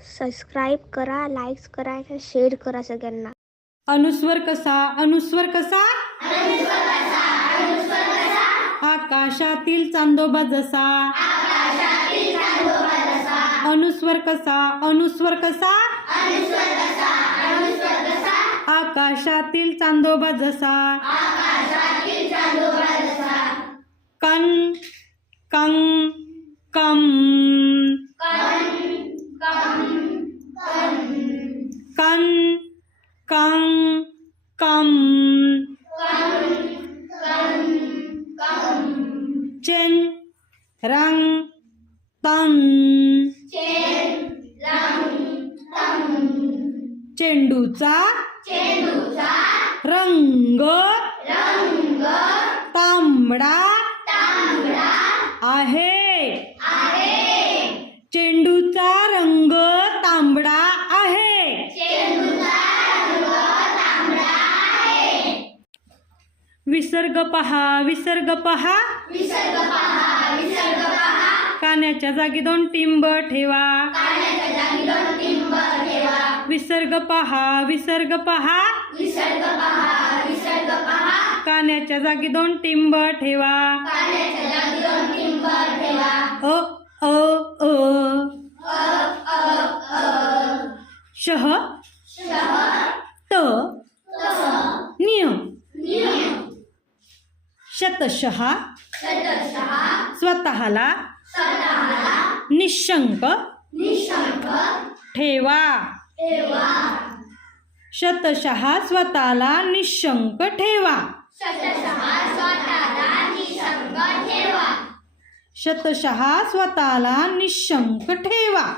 Subscribe करा likes करा आणि शेअर करा सगळ्यांना. अनुस्वर कसा? अनुस्वर कसा? आकाशातील चांदोबा जसा. अनुस्वर कसा? अनुस्वर कसा? आकाशातील चांदोबा जसा. कन कं कम कं कं कं। चेन रंग तन। चेंडूचा रंग तांबडा आहे. विसर्ग पहा विसर्ग पहा. कान्याच्या जागी दोन टिंब ठेवा. विसर्ग पहा विसर्ग पहा. कान्याच्या जागी दोन टिंब ठेवा. अ अ अ. शह शतशः स्वतःला निशंक ठेवा. शतशः स्वतःला निशंक ठेवा. शतशः स्वतःला निशंक ठेवा.